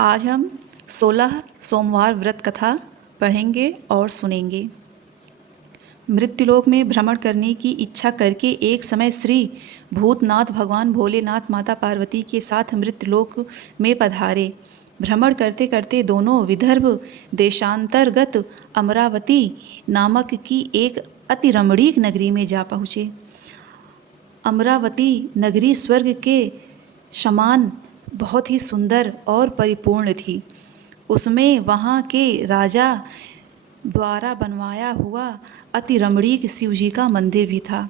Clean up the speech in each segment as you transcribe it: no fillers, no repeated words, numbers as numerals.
आज हम 16 सोमवार व्रत कथा पढ़ेंगे और सुनेंगे। मृत्युलोक में भ्रमण करने की इच्छा करके एक समय श्री भूतनाथ भगवान भोलेनाथ माता पार्वती के साथ मृत्युलोक में पधारे। भ्रमण करते करते दोनों विदर्भ देशांतर्गत अमरावती नामक की एक अति रमणीक नगरी में जा पहुँचे। अमरावती नगरी स्वर्ग के समान बहुत ही सुंदर और परिपूर्ण थी। उसमें वहाँ के राजा द्वारा बनवाया हुआ अति रमणीक शिव जी का मंदिर भी था।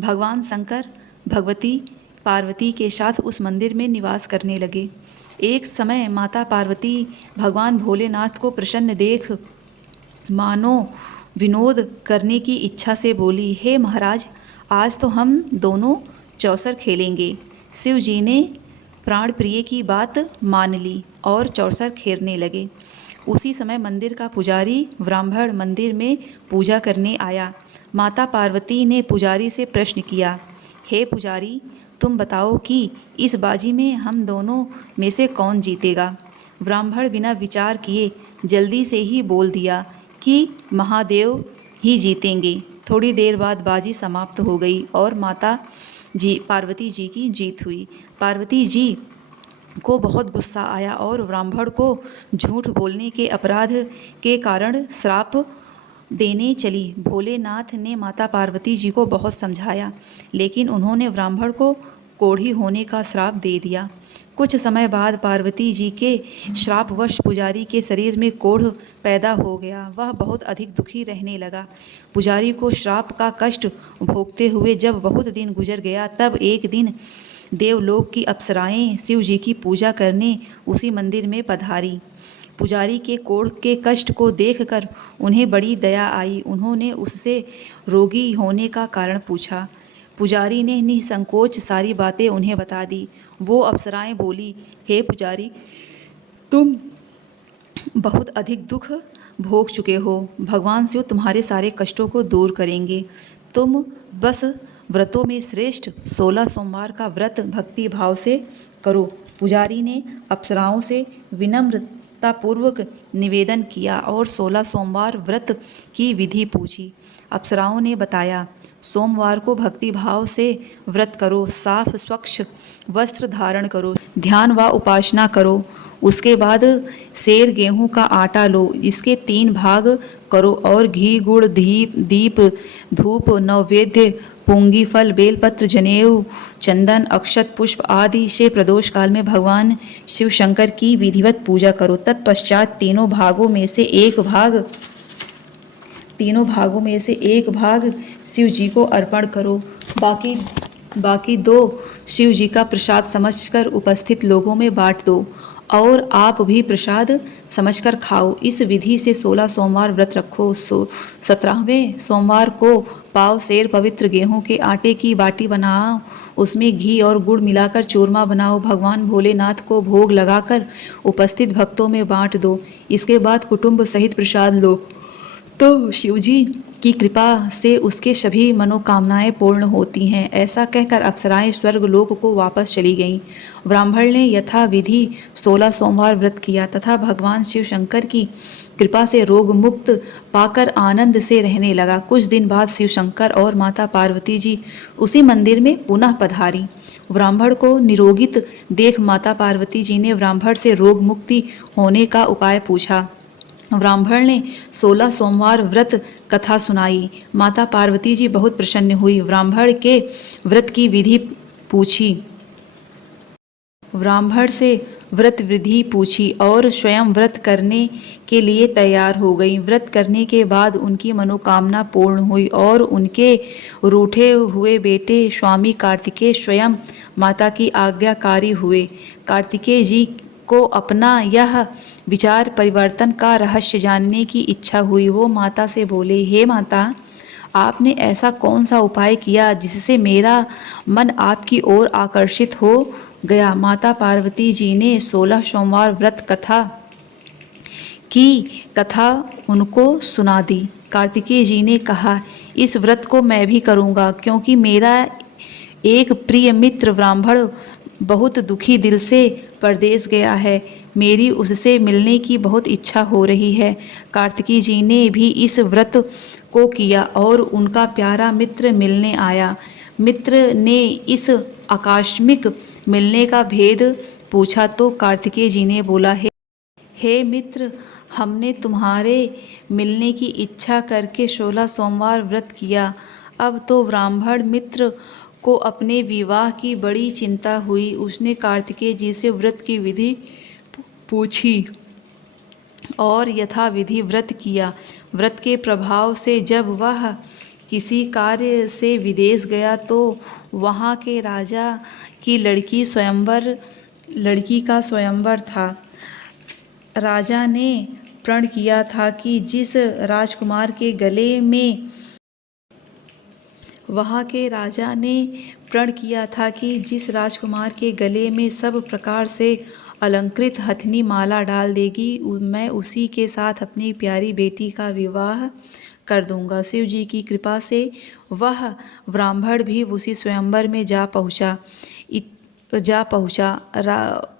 भगवान शंकर भगवती पार्वती के साथ उस मंदिर में निवास करने लगे। एक समय माता पार्वती भगवान भोलेनाथ को प्रसन्न देख मानो विनोद करने की इच्छा से बोली, हे महाराज, आज तो हम दोनों चौसर खेलेंगे। शिव जी ने प्राण प्रिय की बात मान ली और चौसर खेलने लगे। उसी समय मंदिर का पुजारी ब्राह्मण मंदिर में पूजा करने आया। माता पार्वती ने पुजारी से प्रश्न किया, हे पुजारी, तुम बताओ कि इस बाजी में हम दोनों में से कौन जीतेगा। ब्राह्मण बिना विचार किए जल्दी से ही बोल दिया कि महादेव ही जीतेंगे। थोड़ी देर बाद बाजी समाप्त हो गई और माता पार्वती जी की जीत हुई। पार्वती जी को बहुत गुस्सा आया और ब्राह्मण को झूठ बोलने के अपराध के कारण श्राप देने चली। भोलेनाथ ने माता पार्वती जी को बहुत समझाया, लेकिन उन्होंने ब्राह्मण को कोढ़ी होने का श्राप दे दिया। कुछ समय बाद पार्वती जी के श्रापवश पुजारी के शरीर में कोढ़ पैदा हो गया। वह बहुत अधिक दुखी रहने लगा। पुजारी को श्राप का कष्ट भोगते हुए जब बहुत दिन गुजर गया, तब एक दिन देवलोक की अप्सराएं शिव जी की पूजा करने उसी मंदिर में पधारी। पुजारी के कोढ़ के कष्ट को देखकर उन्हें बड़ी दया आई। उन्होंने उससे रोगी होने का कारण पूछा। पुजारी ने निसंकोच सारी बातें उन्हें बता दी। वो अप्सराएं बोली, हे पुजारी, तुम बहुत अधिक दुख भोग चुके हो। भगवान शिव तुम्हारे सारे कष्टों को दूर करेंगे। तुम बस व्रतों में श्रेष्ठ 16 सोमवार का व्रत भक्ति भाव से करो। पुजारी ने अप्सराओं से विनम्रतापूर्वक निवेदन किया और 16 सोमवार व्रत की विधि पूछी। अप्सराओं ने बताया, सोमवार को भक्ति भाव से व्रत करो, साफ स्वच्छ वस्त्र धारण करो, ध्यान व उपासना करो। उसके बाद सेर गेहूं का आटा लो, इसके 3 भाग करो और घी गुड़ दीप धूप नैवेद्य पूंगी फल बेलपत्र जनेऊ चंदन अक्षत पुष्प आदि से प्रदोष काल में भगवान शिव शंकर की विधिवत पूजा करो। तत्पश्चात तीनों भागों में से एक भाग शिव जी को अर्पण करो। बाकी 2 शिव जी का प्रसाद समझकर उपस्थित लोगों में बांट दो और आप भी प्रसाद समझकर खाओ। इस विधि से 16 सोमवार व्रत रखो। 17वें सोमवार को पाव सेर पवित्र गेहूं के आटे की बाटी बनाओ, उसमें घी और गुड़ मिलाकर चूरमा बनाओ। भगवान भोलेनाथ को भोग लगाकर उपस्थित भक्तों में बांट दो। इसके बाद कुटुंब सहित प्रसाद लो तो शिवजी की कृपा से उसके सभी मनोकामनाएं पूर्ण होती हैं। ऐसा कहकर अप्सराएं स्वर्गलोक को वापस चली गईं। ब्राह्मण ने यथा विधि 16 सोमवार व्रत किया तथा भगवान शिव शंकर की कृपा से रोग मुक्त पाकर आनंद से रहने लगा। कुछ दिन बाद शिव शंकर और माता पार्वती जी उसी मंदिर में पुनः पधारी। ब्राह्मण को निरोगित देख माता पार्वती जी ने ब्राह्मण से रोग मुक्ति होने का उपाय पूछा। ब्राह्मण ने 16 सोमवार व्रत कथा सुनाई। माता पार्वती जी बहुत प्रसन्न हुई। ब्राह्मण के व्रत की विधि पूछी। ब्राह्मण से व्रत विधि पूछी और स्वयं व्रत करने के लिए तैयार हो गई। व्रत करने के बाद उनकी मनोकामना पूर्ण हुई और उनके रूठे हुए बेटे स्वामी कार्तिकेय स्वयं माता की आज्ञाकारी हुए। कार्तिकेय जी को अपना यह विचार परिवर्तन का रहस्य जानने की इच्छा हुई। वो माता से बोले, हे माता, आपने ऐसा कौन सा उपाय किया जिससे मेरा मन आपकी ओर आकर्षित हो गया। माता पार्वती जी ने 16 सोमवार व्रत कथा उनको सुना दी। कार्तिकेय जी ने कहा, इस व्रत को मैं भी करूँगा, क्योंकि मेरा एक प्रिय मित्र ब्राह्मण बहुत दुखी दिल से परदेश गया है। मेरी उससे मिलने की बहुत इच्छा हो रही है। कार्तिकी जी ने भी इस व्रत को किया और उनका प्यारा मित्र मिलने आया। मित्र ने इस आकस्मिक मिलने का भेद पूछा तो कार्तिकेय जी ने बोला, हे मित्र, हमने तुम्हारे मिलने की इच्छा करके 16 सोमवार व्रत किया। अब तो ब्राह्मण मित्र को अपने विवाह की बड़ी चिंता हुई। उसने कार्तिकेय जी से व्रत की विधि पूछी और यथाविधि व्रत किया। व्रत के प्रभाव से जब वह किसी कार्य से विदेश गया तो वहाँ के राजा की लड़की का स्वयंवर था। राजा ने प्रण किया था कि जिस राजकुमार के गले में वहाँ के राजा ने प्रण किया था कि जिस राजकुमार के गले में सब प्रकार से अलंकृत हथनी माला डाल देगी, मैं उसी के साथ अपनी प्यारी बेटी का विवाह कर दूंगा। शिव जी की कृपा से वह ब्राह्मण भी उसी स्वयंवर में जा पहुँचा।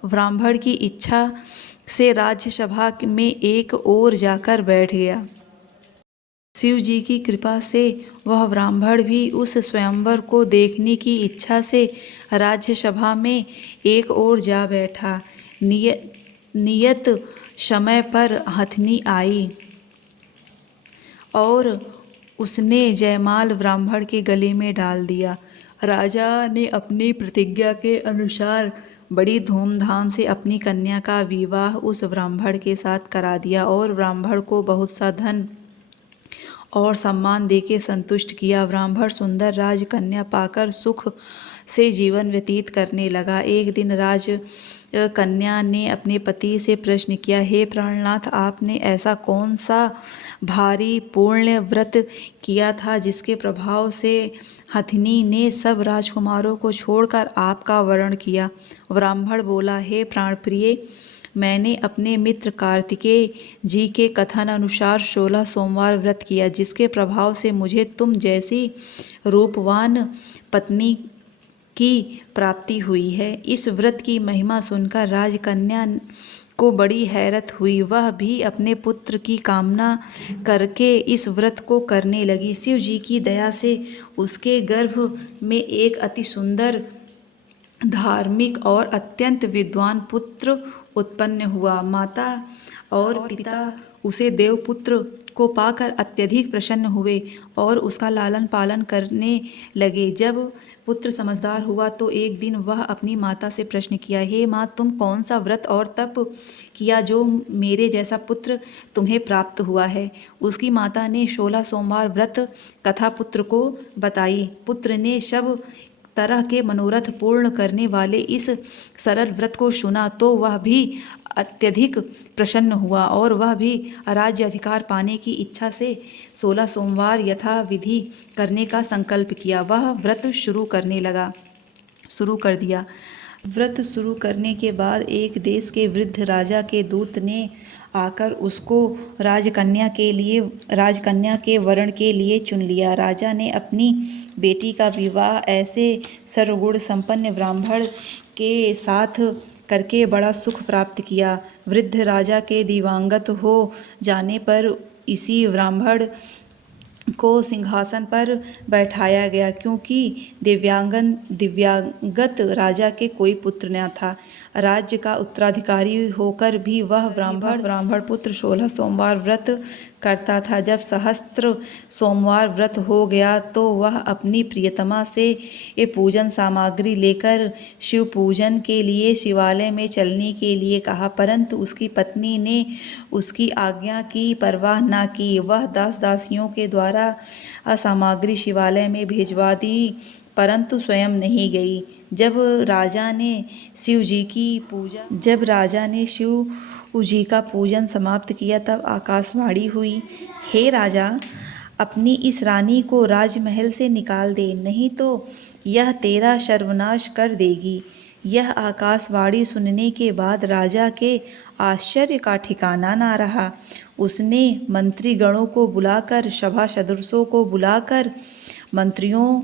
ब्राह्मण की इच्छा से राज्यसभा में एक ओर जाकर बैठ गया। शिव जी की कृपा से वह ब्राह्मण भी उस स्वयंवर को देखने की इच्छा से राज्यसभा में एक ओर जा बैठा। नियत समय पर हथनी आई और उसने जयमाल ब्राह्मण के गले में डाल दिया। राजा ने अपनी प्रतिज्ञा के अनुसार बड़ी धूमधाम से अपनी कन्या का विवाह उस ब्राह्मण के साथ करा दिया और ब्राह्मण को बहुत सा धन और सम्मान देके संतुष्ट किया। ब्राह्मण सुंदर राजकन्या पाकर सुख से जीवन व्यतीत करने लगा। एक दिन राजकन्या ने अपने पति से प्रश्न किया, हे प्राणनाथ, आपने ऐसा कौन सा भारी पुण्य व्रत किया था जिसके प्रभाव से हथिनी ने सब राजकुमारों को छोड़कर आपका वरण किया? ब्राह्मण बोला, हे प्राणप्रिय, मैंने अपने मित्र कार्तिकेय जी के कथन अनुसार 16 सोमवार व्रत किया, जिसके प्रभाव से मुझे तुम जैसी रूपवान पत्नी की प्राप्ति हुई है। इस व्रत की महिमा सुनकर राजकन्या को बड़ी हैरत हुई। वह भी अपने पुत्र की कामना करके इस व्रत को करने लगी। शिव जी की दया से उसके गर्भ में एक अति सुंदर, धार्मिक और अत्यंत विद्वान पुत्र उत्पन्न हुआ। माता और पिता उसे देवपुत्र को पाकर अत्यधिक प्रसन्न हुए और उसका लालन पालन करने लगे। जब पुत्र समझदार हुआ तो एक दिन वह अपनी माता से प्रश्न किया, हे माँ, तुम कौन सा व्रत और तप किया जो मेरे जैसा पुत्र तुम्हें प्राप्त हुआ है? उसकी माता ने 16 सोमवार व्रत कथा पुत्र को बताई। पुत्र ने सब तरह के मनोरथ पूर्ण करने वाले इस सरल व्रत को सुना तो वह भी अत्यधिक प्रसन्न हुआ और वह भी राज्य अधिकार पाने की इच्छा से 16 सोमवार यथाविधि करने का संकल्प किया। वह व्रत शुरू कर दिया। व्रत शुरू करने के बाद एक देश के वृद्ध राजा के दूत ने आकर उसको राजकन्या के वरण के लिए चुन लिया। राजा ने अपनी बेटी का विवाह ऐसे सर्वगुण संपन्न ब्राह्मण के साथ करके बड़ा सुख प्राप्त किया। वृद्ध राजा के दिवंगत हो जाने पर इसी ब्राह्मण को सिंहासन पर बैठाया गया, क्योंकि दिव्यांगत राजा के कोई पुत्र न था। राज्य का उत्तराधिकारी होकर भी वह ब्राह्मण पुत्र 16 सोमवार व्रत करता था। जब सहस्त्र सोमवार व्रत हो गया तो वह अपनी प्रियतमा से ये पूजन सामग्री लेकर शिव पूजन के लिए शिवालय में चलने के लिए कहा, परंतु उसकी पत्नी ने उसकी आज्ञा की परवाह न की। वह दास दासियों के द्वारा सामग्री शिवालय में भिजवा दी, परंतु स्वयं नहीं गई। जब राजा ने शिव जी का पूजन समाप्त किया तब आकाशवाणी हुई, हे राजा, अपनी इस रानी को राजमहल से निकाल दे, नहीं तो यह तेरा सर्वनाश कर देगी। यह आकाशवाणी सुनने के बाद राजा के आश्चर्य का ठिकाना ना रहा। उसने मंत्रीगणों को बुलाकर, सभा सदस्यों को बुलाकर मंत्रियों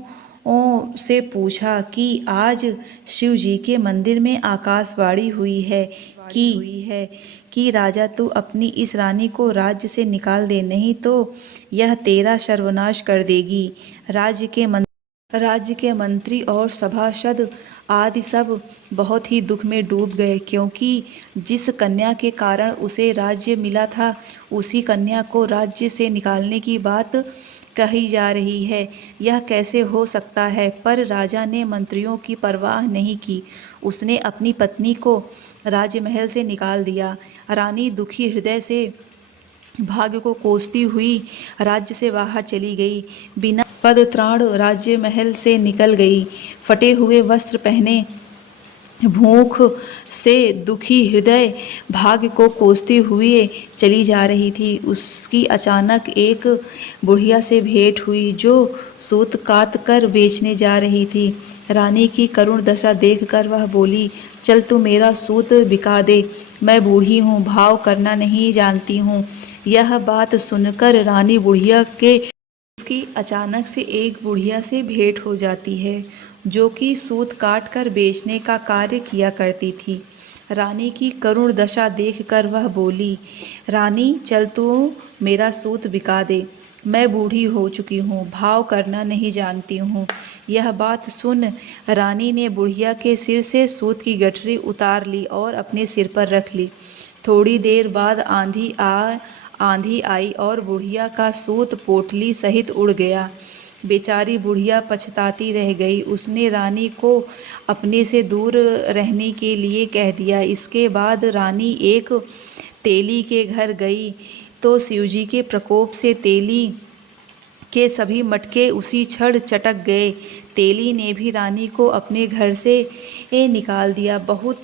से पूछा कि आज शिव जी के मंदिर में आकाशवाणी हुई है कि राजा तू अपनी इस रानी को राज्य से निकाल दे, नहीं तो यह तेरा सर्वनाश कर देगी। राज्य के मंत्री और सभासद आदि सब बहुत ही दुख में डूब गए, क्योंकि जिस कन्या के कारण उसे राज्य मिला था उसी कन्या को राज्य से निकालने की बात कही जा रही है। यह कैसे हो सकता है? पर राजा ने मंत्रियों की परवाह नहीं की। उसने अपनी पत्नी को राजमहल से निकाल दिया। रानी दुखी हृदय से भाग्य को कोसती हुई राज्य से बाहर चली गई। बिना पदत्राण राज्य महल से निकल गई। फटे हुए वस्त्र पहने भूख से दुखी हृदय भाग्य को कोसते हुए चली जा रही थी। उसकी अचानक एक बुढ़िया से भेंट हुई जो सूत कात कर बेचने जा रही थी। रानी की करुण दशा देखकर वह बोली, चल तू मेरा सूत बिका दे, मैं बूढ़ी हूँ, भाव करना नहीं जानती हूँ। यह बात सुनकर रानी बुढ़िया के उसकी अचानक से एक बुढ़िया से भेंट हो जाती है जो कि सूत काट कर बेचने का कार्य किया करती थी। रानी की करुण दशा देखकर वह बोली, रानी चल तू मेरा सूत बिका दे, मैं बूढ़ी हो चुकी हूँ, भाव करना नहीं जानती हूँ। यह बात सुन रानी ने बुढ़िया के सिर से सूत की गठरी उतार ली और अपने सिर पर रख ली। थोड़ी देर बाद आंधी आई और बुढ़िया का सूत पोटली सहित उड़ गया। बेचारी बुढ़िया पछताती रह गई। उसने रानी को अपने से दूर रहने के लिए कह दिया। इसके बाद रानी एक तेली के घर गई तो शिवजी के प्रकोप से तेली के सभी मटके उसी क्षण चटक गए। तेली ने भी रानी को अपने घर से निकाल दिया। बहुत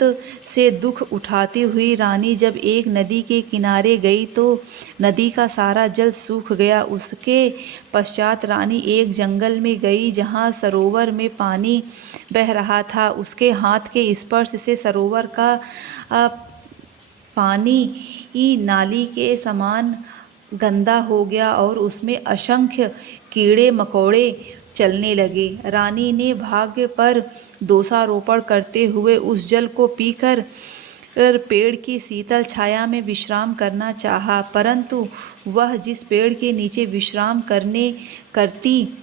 से दुख उठाती हुई रानी जब एक नदी के किनारे गई तो नदी का सारा जल सूख गया। उसके पश्चात रानी एक जंगल में गई जहाँ सरोवर में पानी बह रहा था। उसके हाथ के स्पर्श से सरोवर का पानी नाली के समान गंदा हो गया और उसमें असंख्य कीड़े मकोड़े चलने लगे। रानी ने भाग्य पर दोषारोपण करते हुए उस जल को पीकर पेड़ की शीतल छाया में विश्राम करना चाहा, परंतु वह जिस पेड़ के नीचे विश्राम करती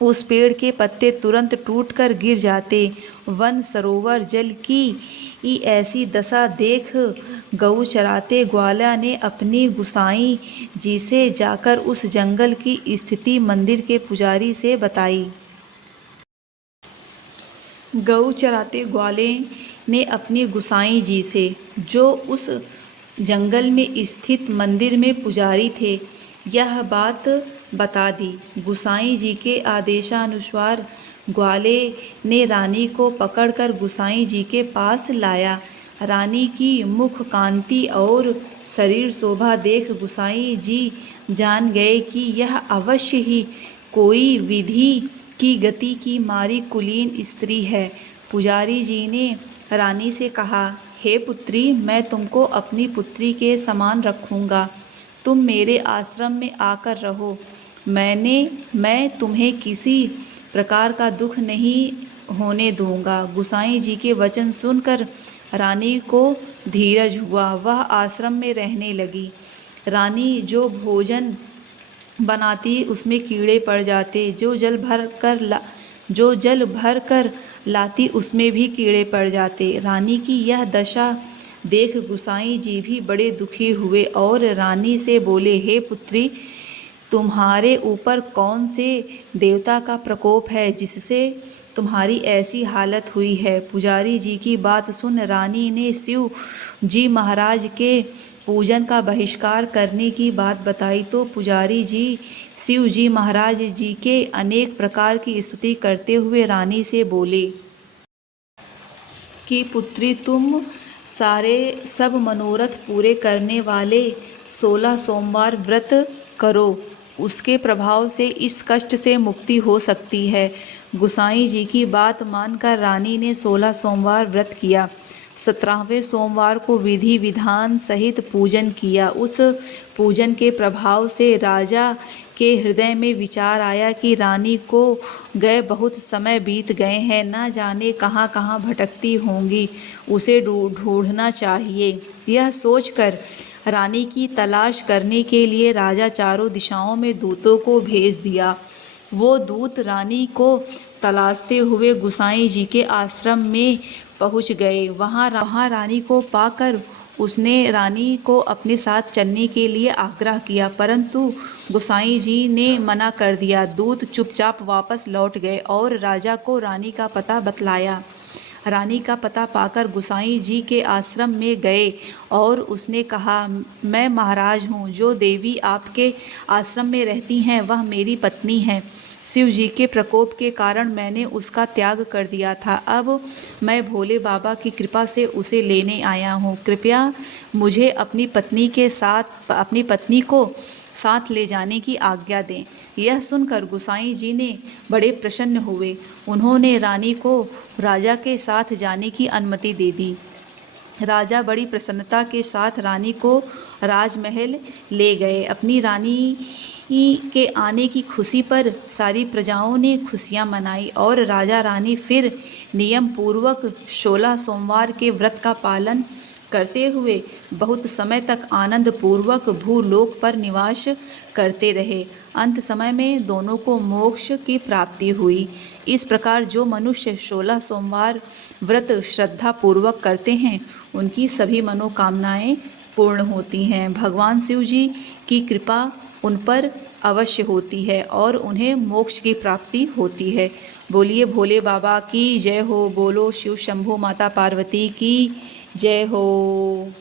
उस पेड़ के पत्ते तुरंत टूटकर गिर जाते। वन सरोवर जल की ऐसी दशा देख गऊ चराते ग्वाला ने अपनी गुसाई जी से जाकर उस जंगल की स्थिति मंदिर के पुजारी से बताई। गऊ चराते ग्वाले ने अपनी गुसाई जी से, जो उस जंगल में स्थित मंदिर में पुजारी थे, यह बात बता दी। गुसाई जी के आदेशानुसार ग्वाले ने रानी को पकड़कर गुसाई जी के पास लाया। रानी की मुख कांति और शरीर शोभा देख गुसाई जी जान गए कि यह अवश्य ही कोई विधि की गति की मारी कुलीन स्त्री है। पुजारी जी ने रानी से कहा, हे पुत्री, मैं तुमको अपनी पुत्री के समान रखूँगा। तुम मेरे आश्रम में आकर रहो। मैं तुम्हें किसी प्रकार का दुख नहीं होने दूंगा। गुसाई जी के वचन सुनकर रानी को धीरज हुआ। वह आश्रम में रहने लगी। रानी जो भोजन बनाती उसमें कीड़े पड़ जाते, जो जल भर कर लाती उसमें भी कीड़े पड़ जाते। रानी की यह दशा देख गुसाई जी भी बड़े दुखी हुए और रानी से बोले, हे पुत्री, तुम्हारे ऊपर कौन से देवता का प्रकोप है जिससे तुम्हारी ऐसी हालत हुई है? पुजारी जी की बात सुन रानी ने शिव जी महाराज के पूजन का बहिष्कार करने की बात बताई तो पुजारी जी शिव जी महाराज जी के अनेक प्रकार की स्तुति करते हुए रानी से बोले कि पुत्री, तुम सब मनोरथ पूरे करने वाले 16 सोमवार व्रत करो, उसके प्रभाव से इस कष्ट से मुक्ति हो सकती है। गुसाई जी की बात मानकर रानी ने 16 सोमवार व्रत किया। 17वें सोमवार को विधि विधान सहित पूजन किया। उस पूजन के प्रभाव से राजा के हृदय में विचार आया कि रानी को गए बहुत समय बीत गए हैं, न जाने कहाँ कहाँ भटकती होंगी, उसे ढूंढना चाहिए। यह सोचकर रानी की तलाश करने के लिए राजा चारों दिशाओं में दूतों को भेज दिया। वो दूत रानी को तलाशते हुए गुसाई जी के आश्रम में पहुंच गए। वहाँ रानी को पाकर उसने रानी को अपने साथ चलने के लिए आग्रह किया, परंतु गुसाई जी ने मना कर दिया। दूत चुपचाप वापस लौट गए और राजा को रानी का पता बतलाया। रानी का पता पाकर गुसाई जी के आश्रम में गए और उसने कहा, मैं महाराज हूँ, जो देवी आपके आश्रम में रहती हैं वह मेरी पत्नी है। शिव जी के प्रकोप के कारण मैंने उसका त्याग कर दिया था। अब मैं भोले बाबा की कृपा से उसे लेने आया हूँ। कृपया मुझे अपनी पत्नी को साथ ले जाने की आज्ञा दें। यह सुनकर गुसाई जी ने बड़े प्रसन्न हुए। उन्होंने रानी को राजा के साथ जाने की अनुमति दे दी। राजा बड़ी प्रसन्नता के साथ रानी को राजमहल ले गए। अपनी रानी के आने की खुशी पर सारी प्रजाओं ने खुशियां मनाई और राजा रानी फिर नियम पूर्वक 16 सोमवार के व्रत का पालन करते हुए बहुत समय तक आनंद पूर्वक भूलोक पर निवास करते रहे। अंत समय में दोनों को मोक्ष की प्राप्ति हुई। इस प्रकार जो मनुष्य 16 सोमवार व्रत श्रद्धा पूर्वक करते हैं उनकी सभी मनोकामनाएं पूर्ण होती हैं। भगवान शिव जी की कृपा उन पर अवश्य होती है और उन्हें मोक्ष की प्राप्ति होती है। बोलिए भोले बाबा की जय हो। बोलो शिव शंभो माता पार्वती की जय हो।